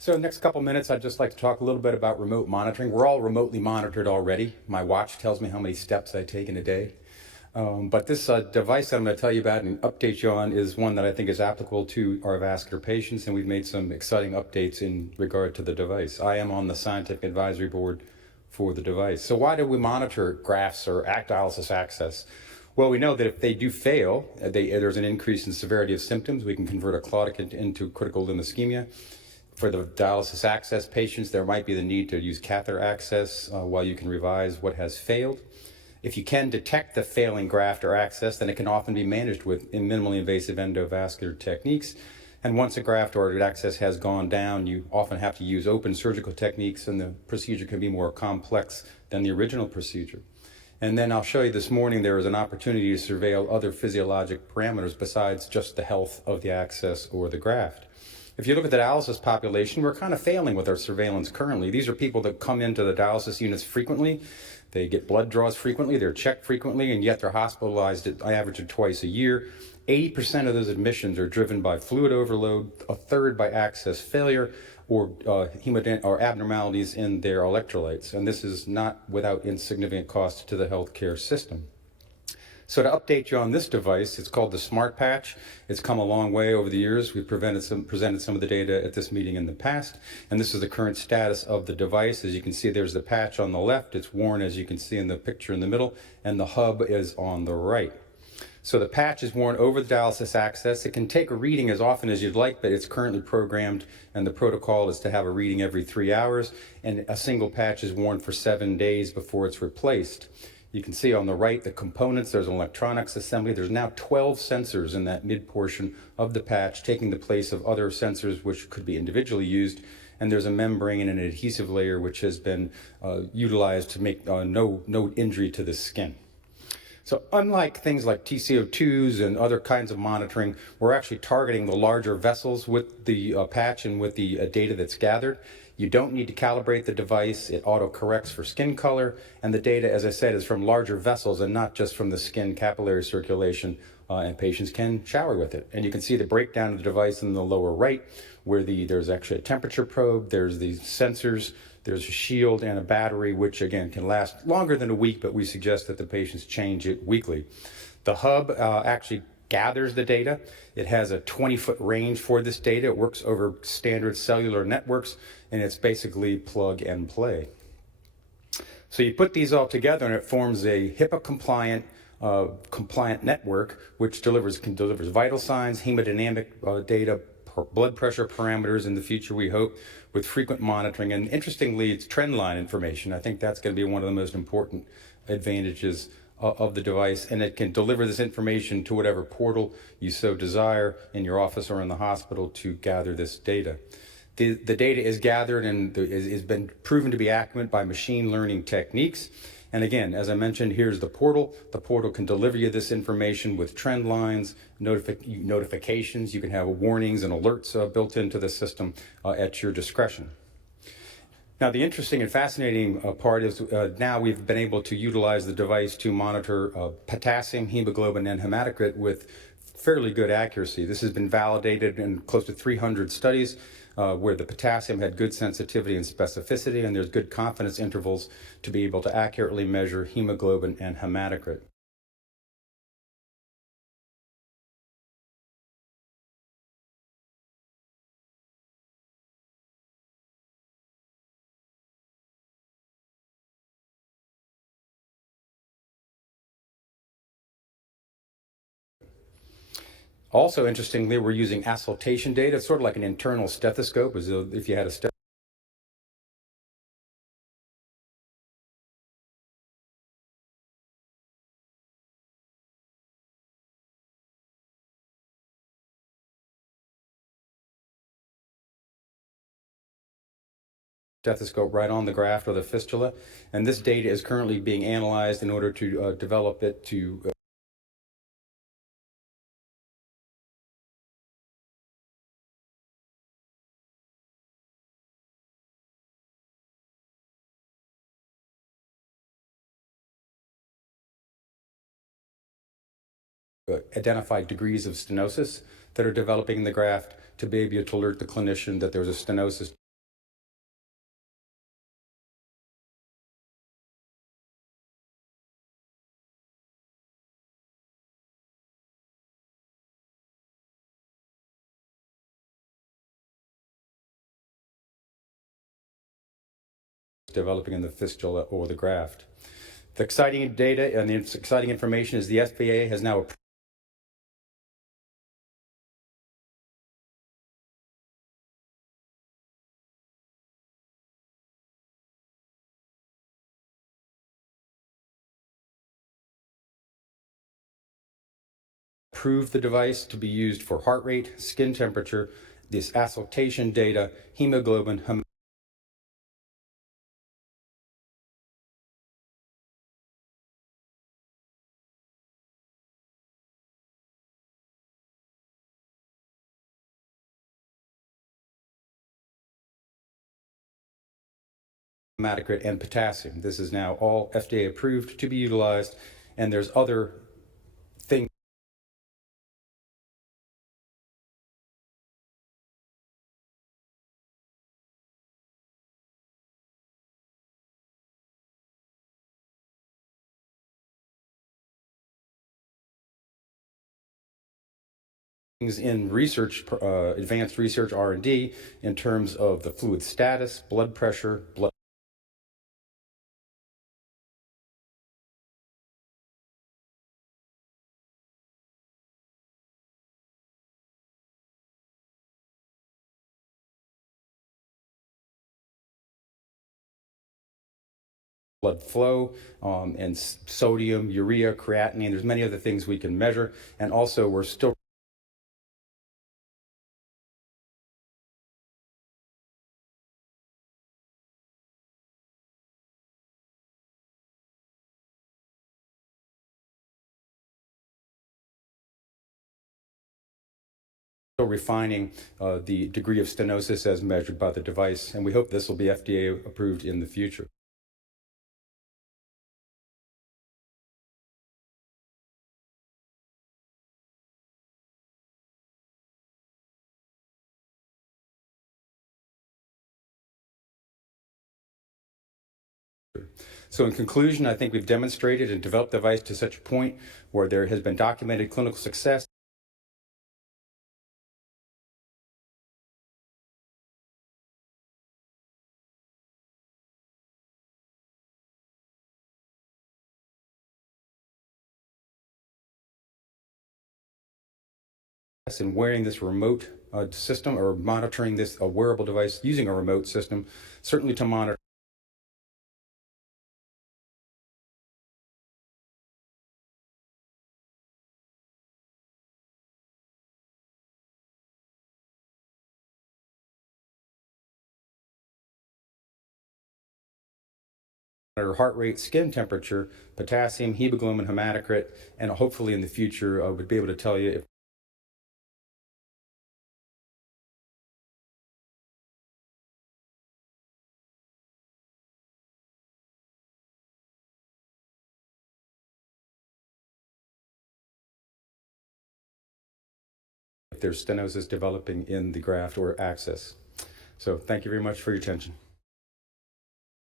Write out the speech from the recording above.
So next couple minutes, I'd just like to talk a little bit about remote monitoring. We're all remotely monitored already. My watch tells me how many steps I take in a day. But this device that I'm going to tell you about and update you on is one that I think is applicable to our vascular patients, and we've made some exciting updates in regard to the device. I am on the scientific advisory board for the device. So why do we monitor grafts or dialysis access? Well, we know that if they do fail, there's an increase in severity of symptoms. We can convert a clot into critical limb ischemia. For the dialysis access patients, there might be the need to use catheter access while you can revise what has failed. If you can detect the failing graft or access, then it can often be managed with minimally invasive endovascular techniques. And once a graft or access has gone down, you often have to use open surgical techniques, and the procedure can be more complex than the original procedure. And then I'll show you this morning there is an opportunity to surveil other physiologic parameters besides just the health of the access or the graft. If you look at the dialysis population, we're kind of failing with our surveillance currently. These are people that come into the dialysis units frequently. They get blood draws frequently, they're checked frequently, and yet they're hospitalized at average of twice a year. 80% of those admissions are driven by fluid overload, a third by access failure, or abnormalities in their electrolytes. And this is not without insignificant cost to the healthcare system. So to update you on this device, it's called the Smart Patch. It's come a long way over the years. We've presented some of the data at this meeting in the past, and this is the current status of the device. As you can see, there's the patch on the left. It's worn, as you can see in the picture in the middle, and the hub is on the right. So the patch is worn over the dialysis access. It can take a reading as often as you'd like, but it's currently programmed, and the protocol is to have a reading every 3 hours, and a single patch is worn for 7 days before it's replaced. You can see on the right the components. There's an electronics assembly. There's now 12 sensors in that mid portion of the patch, taking the place of other sensors which could be individually used. And there's a membrane and an adhesive layer which has been utilized to make no injury to the skin. So unlike things like TCO2s and other kinds of monitoring, we're actually targeting the larger vessels with the patch and with the data that's gathered. You don't need to calibrate the device. It auto-corrects for skin color, and the data, as I said, is from larger vessels and not just from the skin capillary circulation, and patients can shower with it. And you can see the breakdown of the device in the lower right, where there's actually a temperature probe, there's these sensors, there's a shield and a battery, which again can last longer than a week, but we suggest that the patients change it weekly. The hub actually gathers the data. It has a 20-foot range for this data. It works over standard cellular networks, and it's basically plug and play. So you put these all together, and it forms a HIPAA compliant network, which delivers vital signs, hemodynamic data, blood pressure parameters in the future, we hope, with frequent monitoring. And interestingly, it's trend line information. I think that's going to be one of the most important advantages of the device, and it can deliver this information to whatever portal you so desire in your office or in the hospital to gather this data. The data is gathered and has been proven to be accurate by machine learning techniques. And again, as I mentioned, here's the portal. The portal can deliver you this information with trend lines, notifications. You can have warnings and alerts built into the system at your discretion. Now, the interesting and fascinating part is now we've been able to utilize the device to monitor potassium, hemoglobin, and hematocrit with fairly good accuracy. This has been validated in close to 300 studies where the potassium had good sensitivity and specificity, and there's good confidence intervals to be able to accurately measure hemoglobin and hematocrit. Also, interestingly, we're using auscultation data. It's sort of like an internal stethoscope, as if you had a stethoscope right on the graft or the fistula. And this data is currently being analyzed in order to develop it to identify degrees of stenosis that are developing in the graft to be able to alert the clinician that there's a stenosis developing in the fistula or the graft. The exciting data and the exciting information is the FDA has now approved the device to be used for heart rate, skin temperature, this auscultation data, hemoglobin, hematocrit, and potassium. This is now all FDA approved to be utilized, and there's other things in research, advanced research R&D in terms of the fluid status, blood pressure, blood flow, and sodium, urea, creatinine. There's many other things we can measure, and also we're still refining the degree of stenosis as measured by the device, and we hope this will be FDA approved in the future. So in conclusion, I think we've demonstrated and developed the device to such a point where there has been documented clinical success. And wearing this remote system, or monitoring this wearable device using a remote system, certainly to monitor heart rate, skin temperature, potassium, hemoglobin, hematocrit, and hopefully in the future would be able to tell you if there's stenosis developing in the graft or access. So thank you very much for your attention.